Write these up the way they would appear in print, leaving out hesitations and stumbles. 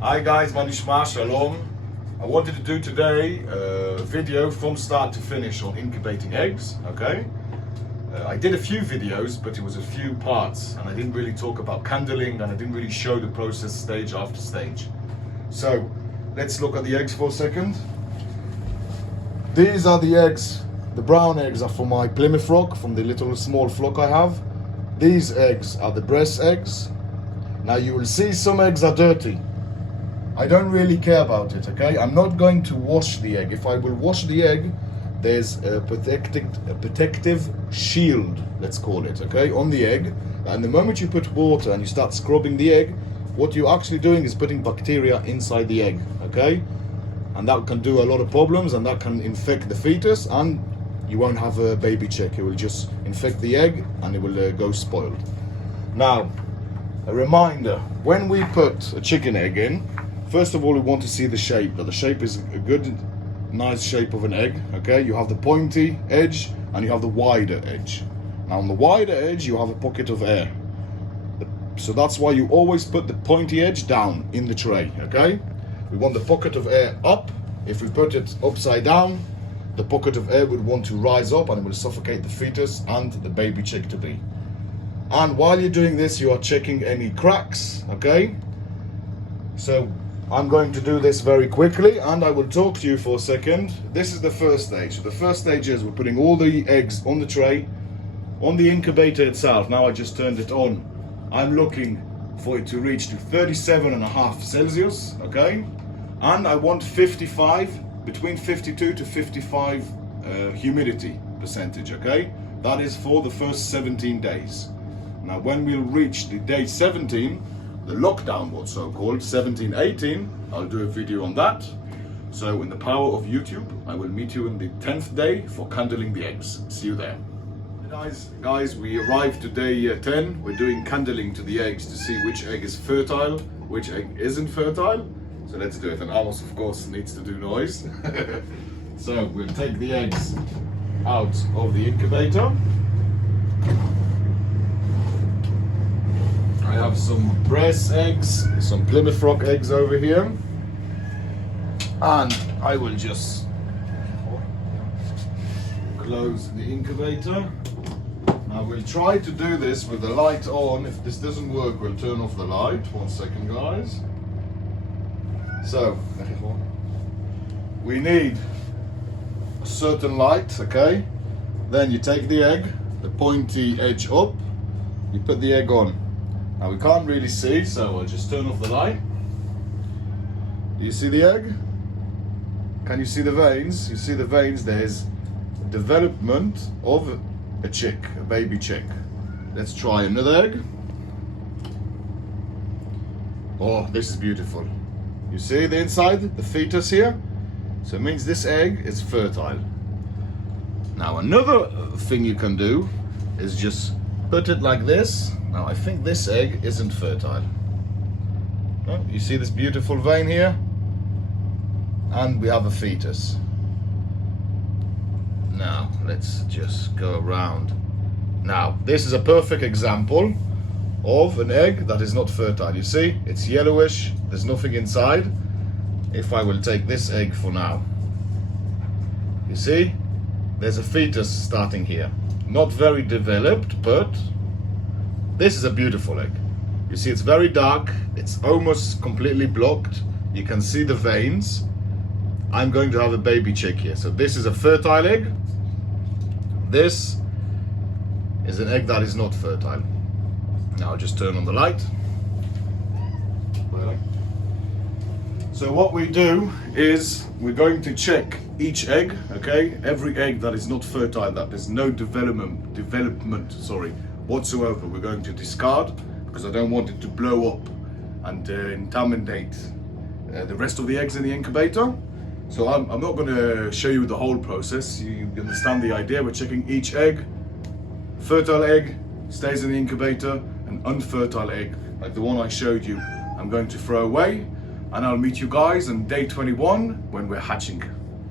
Hi guys, Manishma, Shalom. I wanted to do today a video from start to finish on incubating eggs, okay? I did a few videos, but it was a few parts, and I didn't really talk about candling, and I didn't really show the process stage after stage. So, let's look at the eggs for a second. These are the eggs. The brown eggs are from my Plymouth Rock, from the little small flock I have. These eggs are the breast eggs. Now you will see some eggs are dirty. I don't really care about it, okay? I'm not going to wash the egg. If I will wash the egg, there's a protective shield, let's call it, okay, on the egg. And the moment you put water and you start scrubbing the egg, what you're actually doing is putting bacteria inside the egg, okay? And that can do a lot of problems, and that can infect the fetus, and you won't have a baby chick. It will just infect the egg and it will go spoiled. Now, a reminder, when we put a chicken egg in, first of all, we want to see the shape. That the shape is a good, nice shape of an egg, okay? You have the pointy edge and you have the wider edge. Now on the wider edge, you have a pocket of air. So that's why you always put the pointy edge down in the tray, okay? We want the pocket of air up. If we put it upside down, the pocket of air would want to rise up and it will suffocate the fetus and the baby chick to be. And while you're doing this, you are checking any cracks, okay? So I'm going to do this very quickly and I will talk to you for a second. This is the first stage. So the first stage is we're putting all the eggs on the tray, on the incubator itself. Now I just turned it on. I'm looking for it to reach to 37.5 Celsius, okay? And I want 55, between 52 to 55 humidity percentage, okay? That is for the first 17 days. Now when we'll reach the day 17, the lockdown, what's so called, 17, 18, I'll do a video on that. So in the power of YouTube, I will meet you in the 10th day for candling the eggs. See you there. Guys, we arrived to day 10. We're doing candling to the eggs to see which egg is fertile, which egg isn't fertile. So let's do it. And Amos, of course, needs to do noise. So we'll take the eggs out of the incubator. I have some breast eggs, some Plymouth Rock eggs over here, and I will just close the incubator. Now we'll try to do this with the light on. If this doesn't work, we'll turn off the light. 1 second, guys. So we need a certain light, okay? Then you take the egg, the pointy edge up, you put the egg on. Now we can't really see, so I'll just turn off the light. Do you see the egg? Can you see the veins? You see the veins, there's development of a chick, a baby chick. Let's try another egg. Oh, this is beautiful. You see the inside, the fetus here? So it means this egg is fertile. Now another thing you can do is just put it like this. Now I think this egg isn't fertile. Oh, you see this beautiful vein here? And we have a fetus. Now let's just go around. Now this is a perfect example of an egg that is not fertile. You see, it's yellowish, there's nothing inside. If I will take this egg for now, you see, there's a fetus starting here. Not very developed, but this is a beautiful egg. You see, it's very dark. It's almost completely blocked. You can see the veins. I'm going to have a baby chick here. So this is a fertile egg. This is an egg that is not fertile. Now I'll just turn on the light. So what we do is we're going to check each egg, okay? Every egg that is not fertile, that there's no development, whatsoever, we're going to discard, because I don't want it to blow up and contaminate the rest of the eggs in the incubator. So I'm not going to show you the whole process. You understand the idea. We're checking each egg. Fertile egg stays in the incubator. An unfertile egg, like the one I showed you, I'm going to throw away. And I'll meet you guys on day 21 when we're hatching.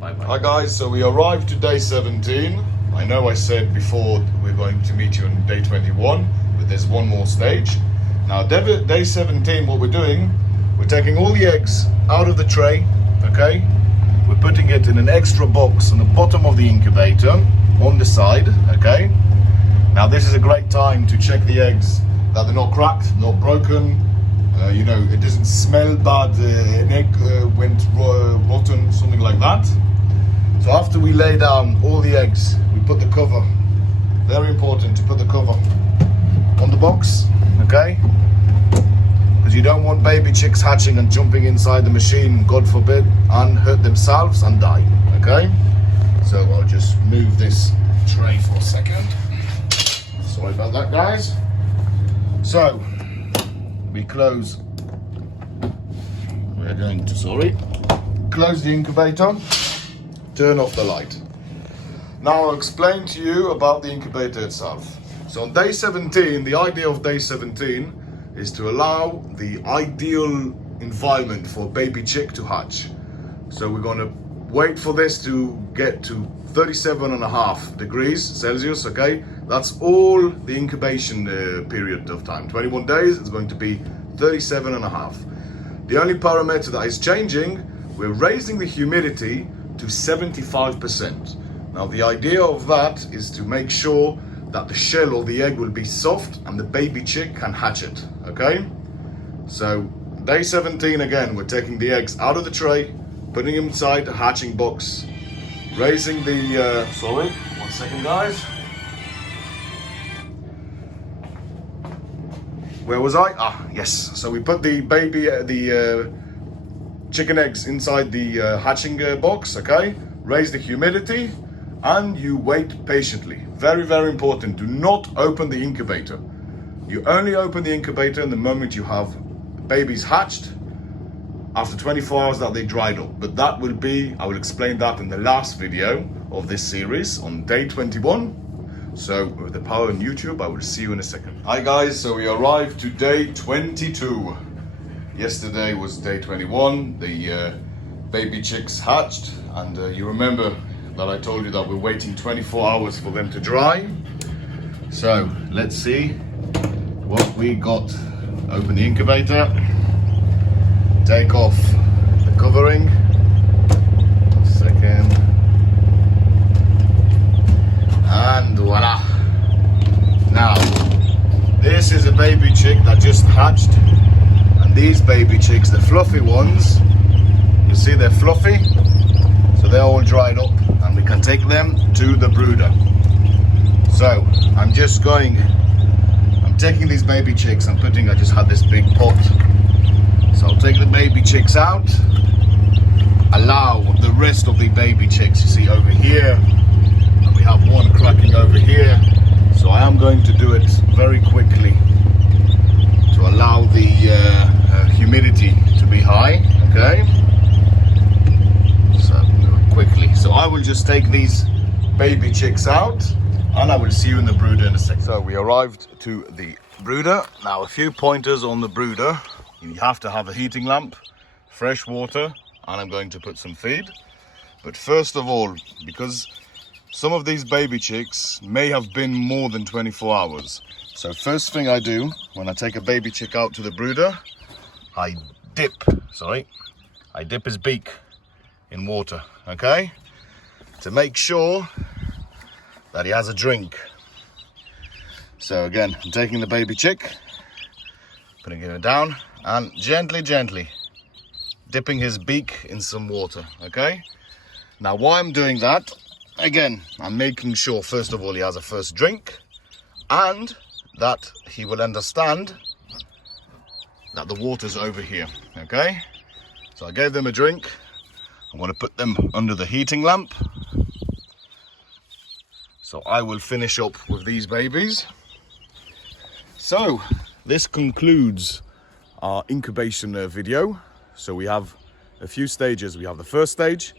Bye bye. Hi guys, so we arrived to day 17. I know I said before we're going to meet you on day 21, but there's one more stage. Now day 17, what we're doing, we're taking all the eggs out of the tray, okay? We're putting it in an extra box on the bottom of the incubator on the side, okay? Now this is a great time to check the eggs that they're not cracked, not broken, you know, it doesn't smell bad, an egg went rotten, something like that. So after we lay down all the eggs, we put the cover, very important to put the cover on the box, okay? Because you don't want baby chicks hatching and jumping inside the machine, God forbid, and hurt themselves and die, okay? So I'll just move this tray for a second. Sorry about that, guys. So we close, we're going to, close the incubator, turn off the light. Now I'll explain to you about the incubator itself. So on day 17, the idea of day 17 is to allow the ideal environment for baby chick to hatch. So we're going to wait for this to get to 37.5 degrees Celsius, okay? That's all the incubation period of time. 21 days, it's going to be 37.5. The only parameter that is changing, we're raising the humidity to 75%. Now the idea of that is to make sure that the shell or the egg will be soft and the baby chick can hatch it, okay? So day 17 again, we're taking the eggs out of the tray, putting them inside the hatching box, raising the, sorry, 1 second guys. Where was I? Ah, yes. So we put the baby, chicken eggs inside the hatching box, okay? Raise the humidity and you wait patiently. Very, very important. Do not open the incubator. You only open the incubator in the moment you have babies hatched, after 24 hours that they dried up. But that will be, I will explain that in the last video of this series on day 21. So with the power on YouTube, I will see you in a second. Hi guys, so we arrived to day 22. Yesterday was day 21. The baby chicks hatched, and you remember that I told you that we're waiting 24 hours for them to dry. So let's see what we got. Open the incubator, take off the covering. Second. And voila. Now, this is a baby chick that just hatched. And these baby chicks, the fluffy ones, you see they're fluffy. So they're all dried up and we can take them to the brooder. So I'm taking these baby chicks, I just had this big pot. So I'll take the baby chicks out, allow the rest of the baby chicks, you see over here, and we have one cracking over here. So I am going to do it very quickly to allow the humidity to be high, okay? So quickly. So I will just take these baby chicks out and I will see you in the brooder in a second. So we arrived to the brooder. Now a few pointers on the brooder. You have to have a heating lamp, fresh water, and I'm going to put some feed. But first of all, because some of these baby chicks may have been more than 24 hours. So first thing I do when I take a baby chick out to the brooder, I dip his beak in water, okay? To make sure that he has a drink. So again, I'm taking the baby chick, putting him down, and gently dipping his beak in some water, okay? Now why I'm doing that, again, I'm making sure first of all he has a first drink and that he will understand that the water's over here, okay? So I gave them a drink. I'm going to put them under the heating lamp. So I will finish up with these babies. So this concludes our incubation video. So we have a few stages. We have the first stage,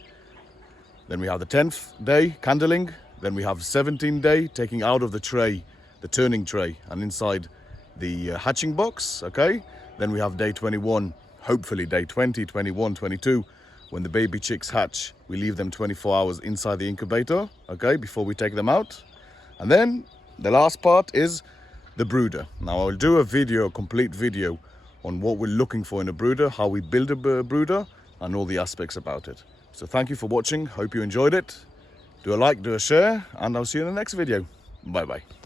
then we have the 10th day candling, then we have 17th day taking out of the tray, the turning tray, and inside the hatching box, okay? Then we have day 21, hopefully day 20, 21, 22. When the baby chicks hatch, we leave them 24 hours inside the incubator, okay, before we take them out. And then the last part is the brooder. Now I'll do a complete video on what we're looking for in a brooder, how we build a brooder, and all the aspects about it. So thank you for watching. Hope you enjoyed it. Do a like, do a share, and I'll see you in the next video. Bye bye.